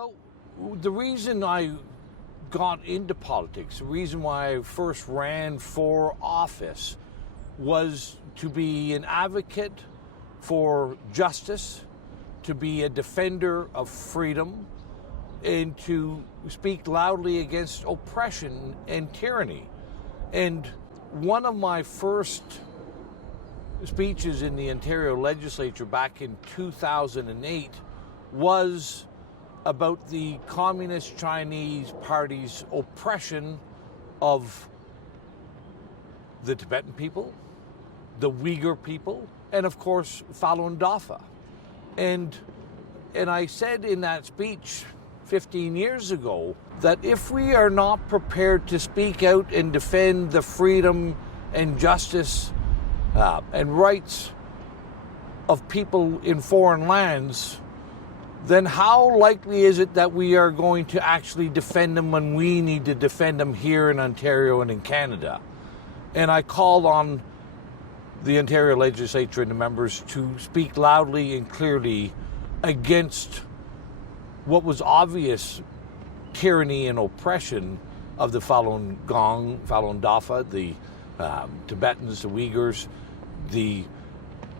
Well, the reason I got into politics, the reason why I first ran for office was to be an advocate for justice, to be a defender of freedom, and to speak loudly against oppression and tyranny. And one of my first speeches in the Ontario Legislature back in 2008 was about the Communist Chinese Party's oppression of the Tibetan people, the Uyghur people, and of course Falun Dafa. And I said in that speech 15 years ago that if we are not prepared to speak out and defend the freedom and justice and rights of people in foreign lands, then how likely is it that we are going to actually defend them when we need to defend them here in Ontario and in Canada? And I called on the Ontario Legislature and the members to speak loudly and clearly against what was obvious tyranny and oppression of the Falun Gong, Falun Dafa, the Tibetans, the Uyghurs.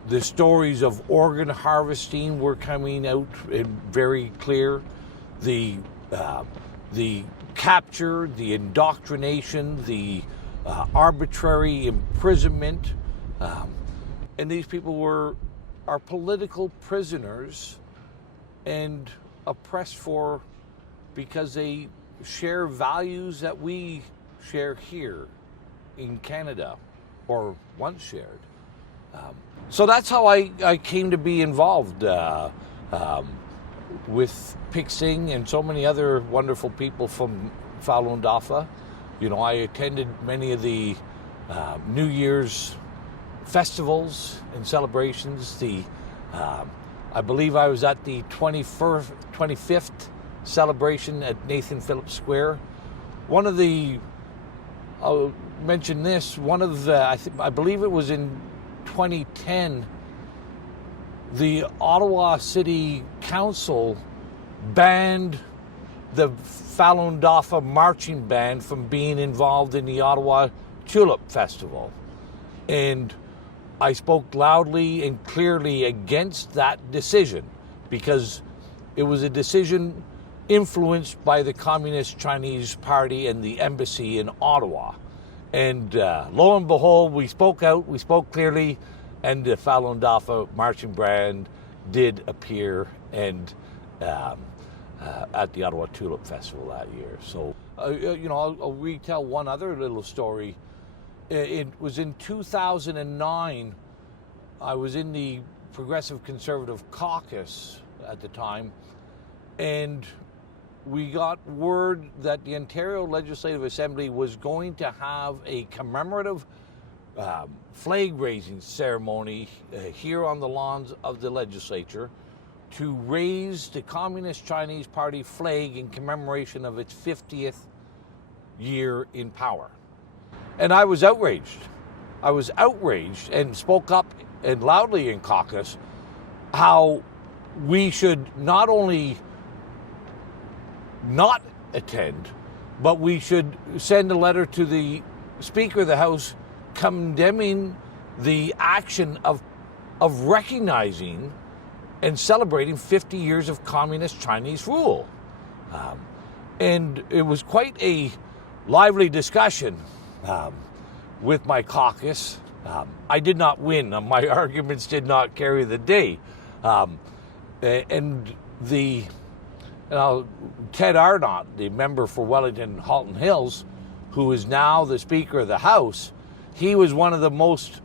The stories of organ harvesting were coming out and very clear. The capture, the indoctrination, the arbitrary imprisonment, and these people are political prisoners and oppressed for because they share values that we share here in Canada, or once shared. So that's how I came to be involved with Pik Singh and so many other wonderful people from Falun Dafa. You know, I attended many of the New Year's festivals and celebrations. I believe I was at the 25th celebration at Nathan Phillips Square. I'll mention this, I believe it was in 2010, the Ottawa City Council banned the Falun Dafa marching band from being involved in the Ottawa Tulip Festival. And I spoke loudly and clearly against that decision because it was a decision influenced by the Communist Chinese Party and the embassy in Ottawa. And lo and behold, we spoke out, we spoke clearly, and the Falun Dafa marching band did appear and at the Ottawa Tulip Festival that year. So, I'll retell one other little story. It was in 2009. I was in the Progressive Conservative Caucus at the time, and we got word that the Ontario Legislative Assembly was going to have a commemorative flag-raising ceremony here on the lawns of the legislature to raise the Communist Chinese Party flag in commemoration of its 50th year in power. And I was outraged. I was outraged and spoke up and loudly in caucus how we should not only not attend, but we should send a letter to the Speaker of the House condemning the action of recognizing and celebrating 50 years of communist Chinese rule. And it was quite a lively discussion with my caucus. I did not win. My arguments did not carry the day. Ted Arnott, the member for Wellington Halton Hills, who is now the Speaker of the House, he was one of the most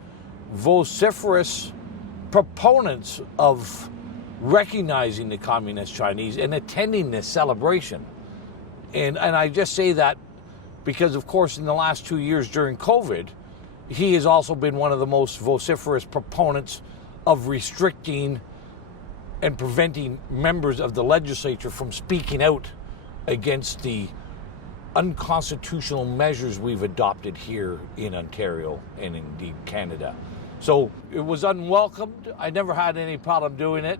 vociferous proponents of recognizing the Communist Chinese and attending this celebration. And I just say that because, of course, in the last 2 years during COVID, he has also been one of the most vociferous proponents of restricting and preventing members of the legislature from speaking out against the unconstitutional measures we've adopted here in Ontario and indeed Canada. So it was unwelcomed. I never had any problem doing it,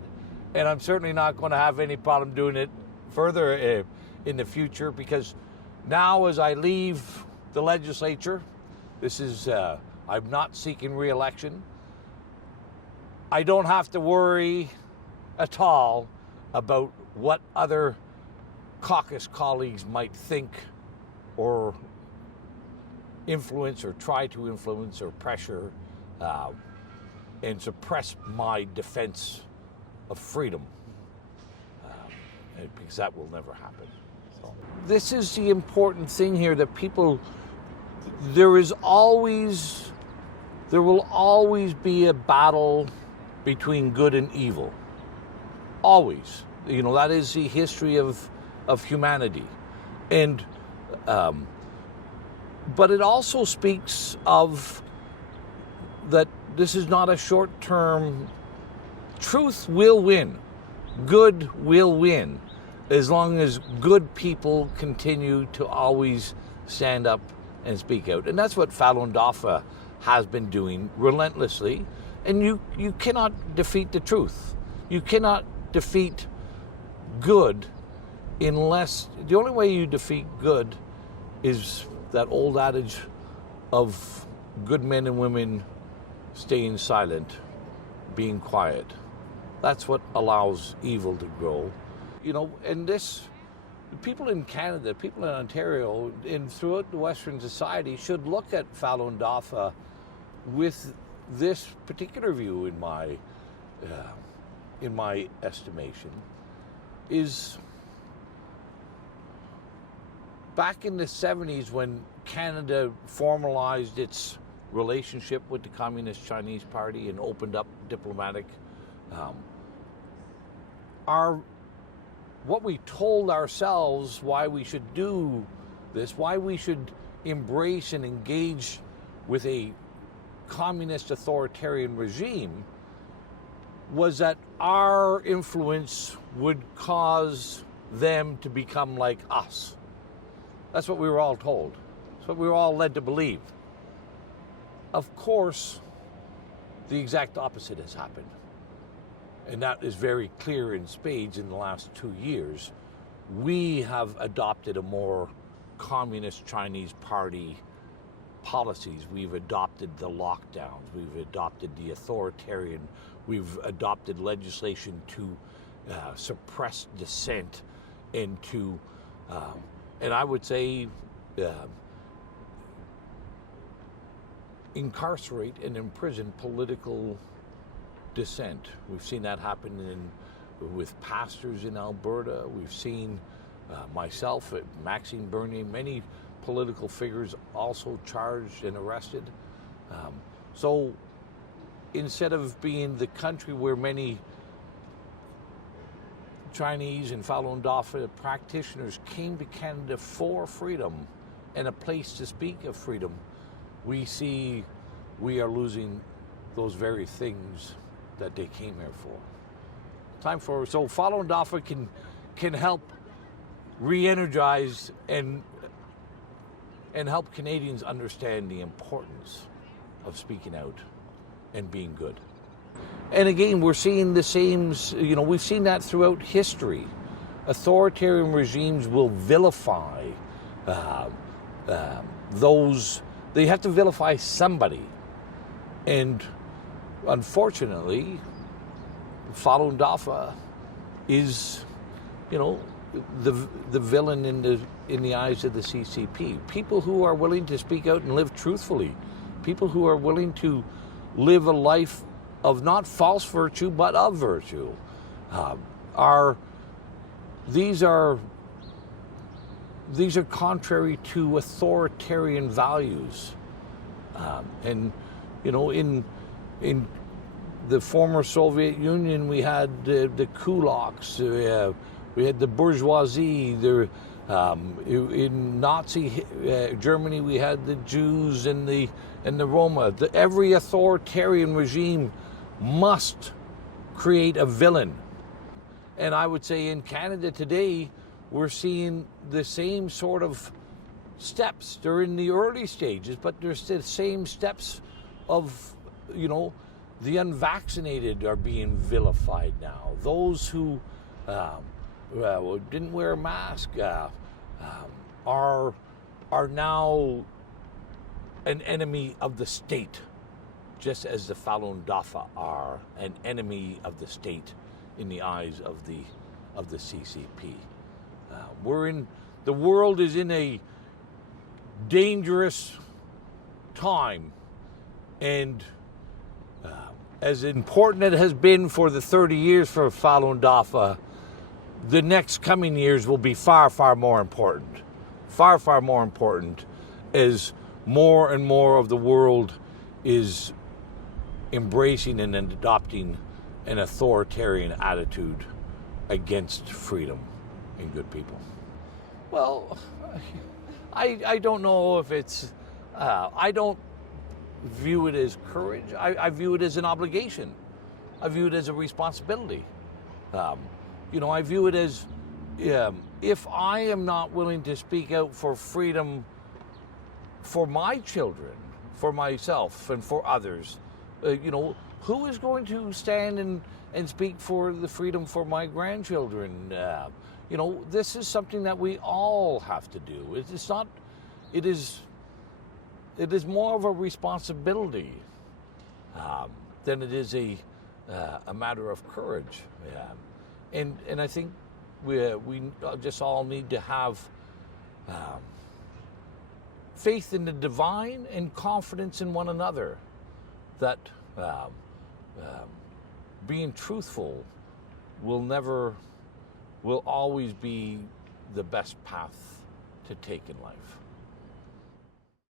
and I'm certainly not going to have any problem doing it further in the future, because now as I leave the legislature, this is, I'm not seeking re-election. I don't have to worry at all about what other caucus colleagues might think or influence or try to influence or pressure and suppress my defense of freedom, because that will never happen. So, this is the important thing here, that people, there will always be a battle between good and evil. Always. You know, that is the history of humanity. And but it also speaks of that this is not a short-term. Truth will win. Good will win, as long as good people continue to always stand up and speak out. And that's what Falun Dafa has been doing relentlessly. And you cannot defeat the truth. You cannot defeat good unless, the only way you defeat good is that old adage of good men and women staying silent, being quiet. That's what allows evil to grow. You know, and this, people in Canada, people in Ontario, and throughout the Western society should look at Falun Dafa with this particular view, in my estimation, is back in the 70s when Canada formalized its relationship with the Communist Chinese Party and opened up diplomatic, what we told ourselves why we should do this, why we should embrace and engage with a communist authoritarian regime, was that our influence would cause them to become like us. That's what we were all told. That's what we were all led to believe. Of course, the exact opposite has happened. And that is very clear in spades in the last 2 years. We have adopted a more communist Chinese party policies. We've adopted the lockdowns. We've adopted the authoritarian. We've adopted legislation to suppress dissent and to, and I would say, incarcerate and imprison political dissent. We've seen that happen with pastors in Alberta. We've seen myself, Maxime Bernier, many political figures also charged and arrested. So instead of being the country where many Chinese and Falun Dafa practitioners came to Canada for freedom and a place to speak of freedom, we see we are losing those very things that they came here for. So Falun Dafa can help re-energize and help Canadians understand the importance of speaking out and being good. And again, we're seeing the same, we've seen that throughout history. Authoritarian regimes will vilify those, they have to vilify somebody. And unfortunately, Falun Dafa is, the villain in the eyes of the CCP. People who are willing to speak out and live truthfully, people who are willing to live a life of not false virtue but of virtue, these are contrary to authoritarian values, and in the former Soviet Union, we had the kulaks, we had the bourgeoisie. In Nazi Germany, we had the Jews and the Roma. Every authoritarian regime must create a villain. And I would say in Canada today, we're seeing the same sort of steps. They're in the early stages, but there's the same steps of, the unvaccinated are being vilified now. Those who didn't wear a mask, are now an enemy of the state, just as the Falun Dafa are an enemy of the state in the eyes of the CCP. The world is in a dangerous time, and as important as it has been for the 30 years for Falun Dafa, the next coming years will be far, far more important. Far, far more important, as more and more of the world is embracing and adopting an authoritarian attitude against freedom and good people. Well, I don't know if it's, I don't view it as courage. I view it as an obligation. I view it as a responsibility. I view it as, if I am not willing to speak out for freedom for my children, for myself, and for others, who is going to stand and speak for the freedom for my grandchildren? This is something that we all have to do. It is more of a responsibility than it is a matter of courage. And I think we just all need to have faith in the divine and confidence in one another that being truthful will always be the best path to take in life.